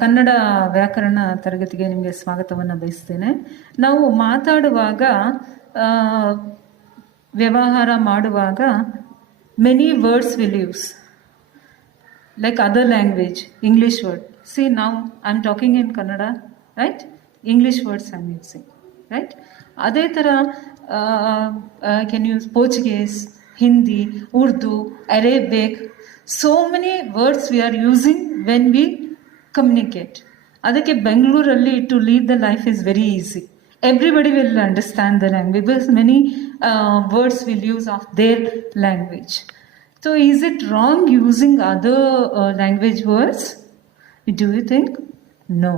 ಕನ್ನಡ ವ್ಯಾಕರಣ ತರಗತಿಗೆ ನಿಮಗೆ ಸ್ವಾಗತವನ್ನು ಬಯಸ್ತೇನೆ. ನಾವು ಮಾತಾಡುವಾಗ ವ್ಯವಹಾರ ಮಾಡುವಾಗ many words will use like other language, English word. See, now I'm talking in Kannada, right? English words I'm using, right? ಅದೇ ಥರ can use Portuguese, Hindi, Urdu, Arabic. So many words we are using when we communicate. ಅದಕ್ಕೆ ಬೆಂಗಳೂರಲ್ಲಿ to lead the life is very easy. Everybody will understand the language because many words will use of their language. So is it wrong using other language words? Do you think? No.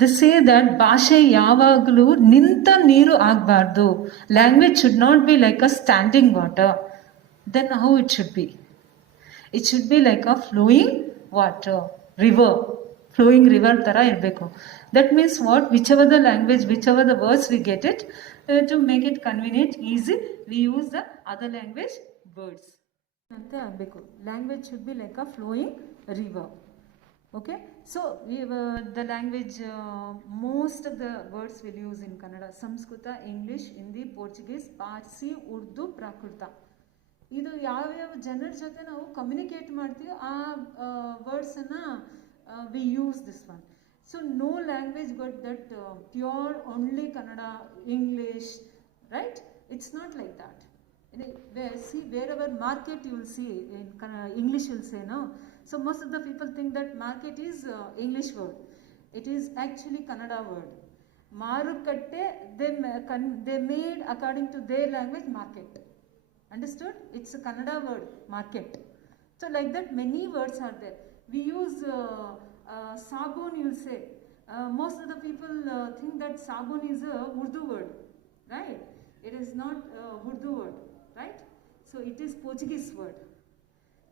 They say that ಭಾಷೆ ಯಾವಾಗಲೂ ನಿಂತ ನೀರು ಆಗಬಾರ್ದು. Language should not be like a standing water. Then how it should be? It should be like a flowing water, river. Flowing river ತರ ಇರಬೇಕು. That means what? Whichever the language, whichever the words we get it, to make it convenient, easy, we use the other language words. ಅಂತ ಆಗಬೇಕು. Language should be like a flowing river. Okay, so the language, most of the words we'll use in Kannada: Samskrita, English, Hindi, Portuguese, Parsi, Urdu, Prakruta. ಇದು ಯಾವ್ಯಾವ ಜನರ ಜೊತೆ ನಾವು communicate ಮಾಡ್ತೀವೋ ಆ ವರ್ಡ್ಸನ್ನು we use this one. So no language got that pure only Kannada, English, right? It's not like that. See, wherever market you will see in English will say, no. So most of the people think that market is English word. It is actually Kannada word. Marukatte, they made according to their language market. Understood? It's a Kannada word, market. So like that many words are there. We use sabun, you will say. Most of the people think that sabun is a Urdu word, right? It is not Urdu word, right? So it is Portuguese word.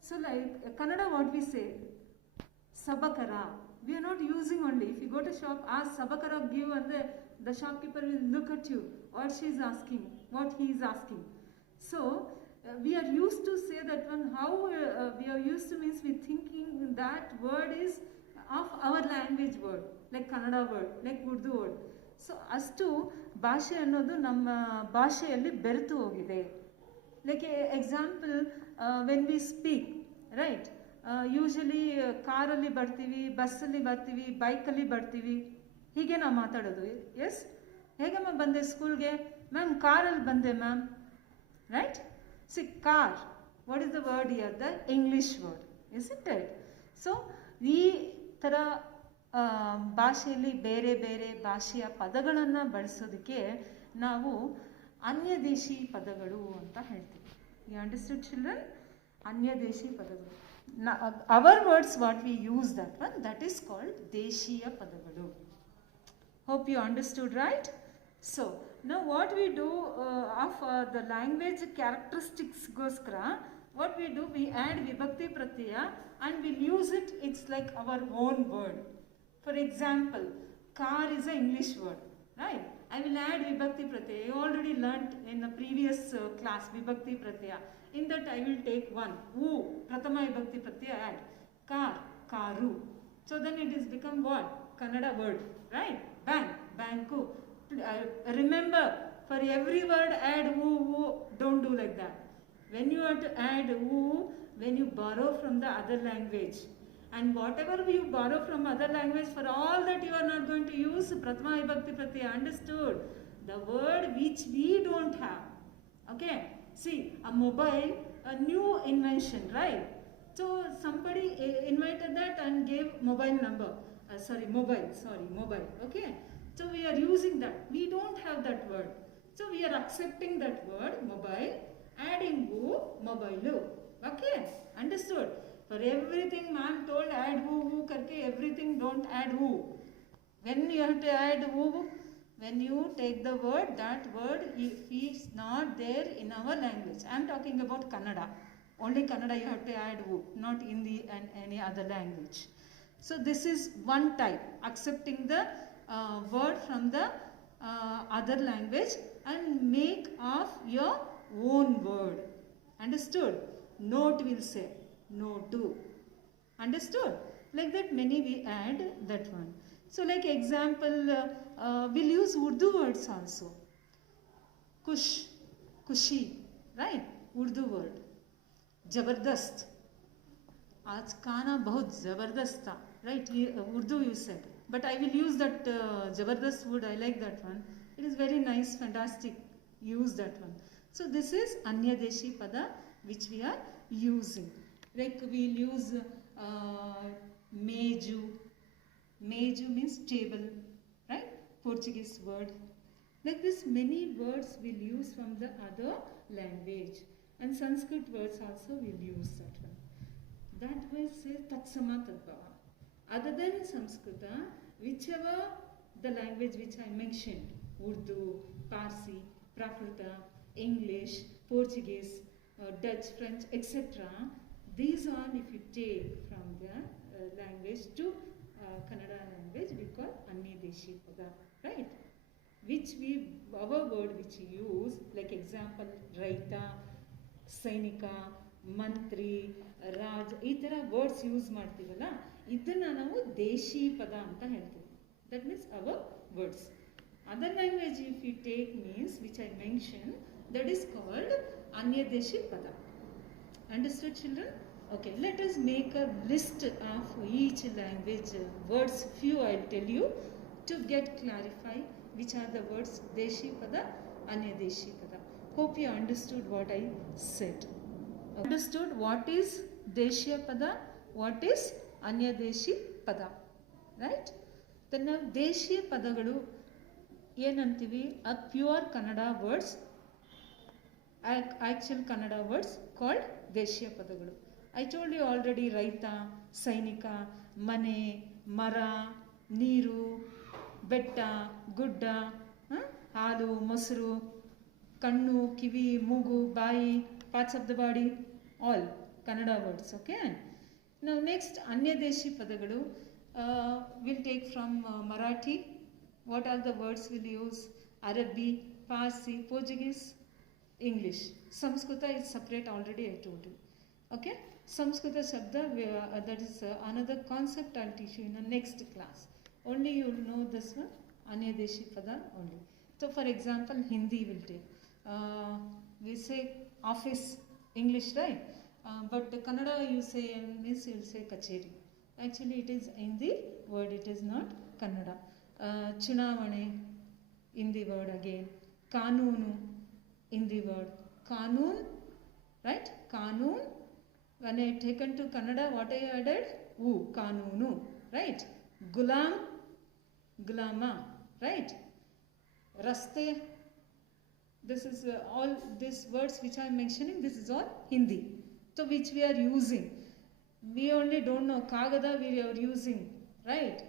So like Kannada, what we say? Sabakara. We are not using only. If you go to shop, ask Sabakara, give, and the shopkeeper will look at you. What she is asking, what he is asking. So we are used to say that one. How we are used to means we thinking that word is of our language word, like Kannada word, like Urdu word. So ಅಷ್ಟು ಭಾಷೆ ಅನ್ನೋದು ನಮ್ಮ ಭಾಷೆಯಲ್ಲಿ ಬೆರೆತು ಹೋಗಿದೆ. Like example, when we speak, right? Usually ಕಾರಲ್ಲಿ ಬರ್ತೀವಿ, ಬಸ್ಸಲ್ಲಿ ಬರ್ತೀವಿ, ಬೈಕಲ್ಲಿ ಬರ್ತೀವಿ, ಹೀಗೆ ನಾವು ಮಾತಾಡೋದು. ಎಸ್, ಹೇಗಮ್ಮ ಬಂದೆ ಸ್ಕೂಲ್ಗೆ? ಮ್ಯಾಮ್ ಕಾರಲ್ಲಿ ಬಂದೆ ma'am, right? See, car, what is the word here? The English word, isn't it? So ಈ ಥರ ಭಾಷೆಯಲ್ಲಿ ಬೇರೆ ಬೇರೆ ಭಾಷೆಯ ಪದಗಳನ್ನು ಬಳಸೋದಕ್ಕೆ ನಾವು ಅನ್ಯದೇಶಿ ಪದಗಳು ಅಂತ ಹೇಳ್ತೀವಿ. You understood, children? ಅನ್ಯದೇಶಿ ಪದಗಳು. Our words, what we use that one, that is called ದೇಶೀಯ ಪದಗಳು. Hope you understood, right? So now what we do of the language characteristics goskara, what we do, we add vibhakti pratyaya and we'll use it. It's like our own word. For example, car is an English word, right? I will add vibhakti pratyaya. You already learnt in the previous class vibhakti pratyaya. In that I will take one. U, prathama vibhakti pratyaya, add. Car, karu. So then it is become what? Kannada word, right? Bank, banku. Remember, for every word add u, don't do like that. When you have to add u, when you borrow from the other language, and whatever you borrow from other language, for all that you are not going to use prathama vibhakti pratyaya. Understood? The word which we don't have. Okay, see, a mobile, a new invention, right? So somebody invented that and gave mobile number, mobile, okay? So we are using that. We don't have that word. So we are accepting that word, mobile, adding u, mobile. Okay? Understood? For everything ma'am told add u karke, everything don't add u. When you have to add u, when you take the word, that word if is not there in our language. I am talking about Kannada. Only Kannada you have to add u, not Hindi and any other language. So this is one type, accepting the word from the other language and make of your own word. Understood? Note will say, note. Understood? Like that many we add that one. So like example, we'll use Urdu words also. Kush, Kushi, right? Urdu word. Jabardast. आज खाना बहुत ज़बरदस्त था, right? Urdu you said, but I will use that ज़बरदस्त word. I like that one. It is very nice, fantastic. Use that one. So this is Anyadeshi pada which we are using. Like we'll use meju. Meju means table, right? Portuguese word. Like this, many words we'll use from the other language, and Sanskrit words also we'll use that one. That way say tatsama tadbhava. Other than Sanskrita, whichever the language which I mentioned, Urdu, Parsi, Prakrita, English, Portuguese, Dutch, French, etc. These all if you take from the language to Kannada language, we call Anyadeshi pada, right? Which our word which we use, like example, Raita, Sainika, ಮಂತ್ರಿ, ರಾಜ್, ಈ ಥರ words use ಮಾಡ್ತೀವಲ್ಲ, ಇದನ್ನು ನಾವು ದೇಶಿ ಪದ ಅಂತ ಹೇಳ್ತೀವಿ. That means our words. Other language if you take means which I mention, that is called ಅನ್ಯದೇಶಿ ಪದ. Understood children? Okay, let us make a list of each language words. Few I'll tell you to get clarify which are the words Deshi pada, Anyadeshi pada. Hope you understood what I said. Understood what is Deshya pada, what is Anyadeshi pada, right? Then now Deshiya padagalu ಏನಂತೀವಿ, a pure Kannada words, actual Kannada words called Deshiya padagalu. I told you already, Raita, Sainika, Mane, Mara, Neeru, Betta, Gudda, Halu, Mosru, Kannu, Kivi, Mugu, Bai, parts of the body, all Kannada words, okay? Now next, Anyadeshi padagalu we'll take from Marathi. What are the words we'll use? Arabi, Parsi, Portuguese, English. Samskrita is separate, already I told you. Okay? Samskrita Shabda, that is another concept I'll teach you in the next class. Only you will know this one, Anyadeshi pada only. So for example, Hindi will take. We say office, English, right? But Kannada you say, means you will say kacheri. Actually it is Hindi word, it is not Kannada. Chunavane, Hindi word again. Kanunu, Hindi word. Kanun, right? Kanun. When I taken to Kannada, what I added? Kanunu, right? Gulam, Gulama, right? Raste. This is all these words which I am mentioning, this is all Hindi. So which we are using. We only don't know. Kagada we are using, right?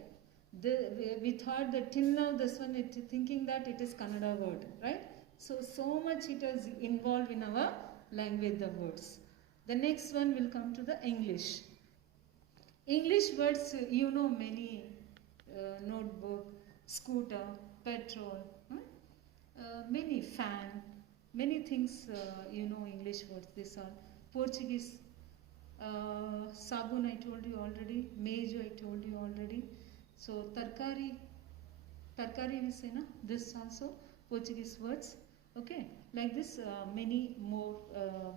We thought that till now this one, thinking that it is Kannada word, right? So much it is involved in our language, the words. The next one will come to the English. English words, you know many, notebook, scooter, petrol, many, fan, many things, you know English words, this are Portuguese. Sabun I told you already, meju I told you already. So tarkari we say na, this also Portuguese words. Okay, like this many more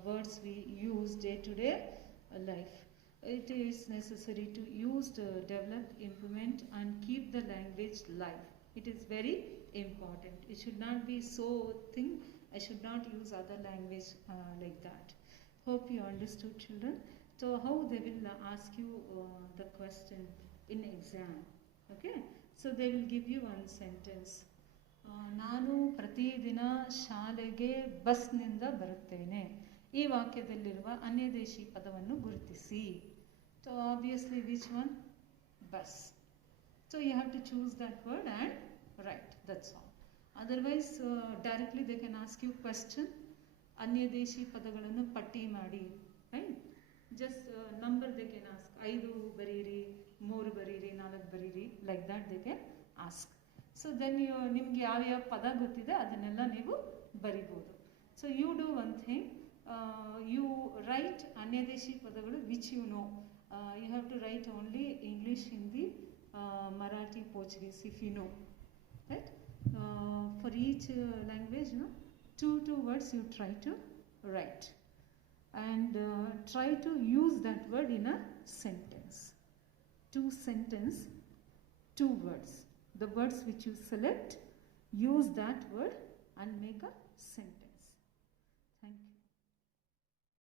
words we use day to day life. It is necessary to use, develop, implement and keep the language live. It is very important. It should not be so thing, I should not use other language like that. Hope you understood, children. So how they will ask you the question in exam. Okay, so they will give you one sentence. ನಾನು ಪ್ರತಿದಿನ ಶಾಲೆಗೆ ಬಸ್ನಿಂದ ಬರುತ್ತೇನೆ. ಈ ವಾಕ್ಯದಲ್ಲಿರುವ ಅನ್ಯದೇಶಿ ಪದವನ್ನು ಗುರುತಿಸಿ. So obviously which one? Bus. So you have to choose that word and write. That's all. Otherwise directly they can ask you question. ಅನ್ಯದೇಶಿ ಪದಗಳನ್ನು ಪಟ್ಟಿ ಮಾಡಿ, right? Just number they can ask. 5 ಬರೀರಿ, 3 ಬರೀರಿ, 4 ಬರೀರಿ, like that they can ask. So then ನಿಮ್ಗೆ ಯಾವ ಪದ ಗೊತ್ತಿದೆ ಅದನ್ನೆಲ್ಲ ನೀವು ಬರಿಬೋದು. So you do one thing, you write ಅನ್ಯದೇಶಿ ಪದಗಳು which you know. you have to write only English, Hindi, Marathi, Portuguese, if you know, right? For each language, no, two words you try to write, and try to use that word in a sentence. 2 sentence, 2 words. The words which you select, use that word and make a sentence.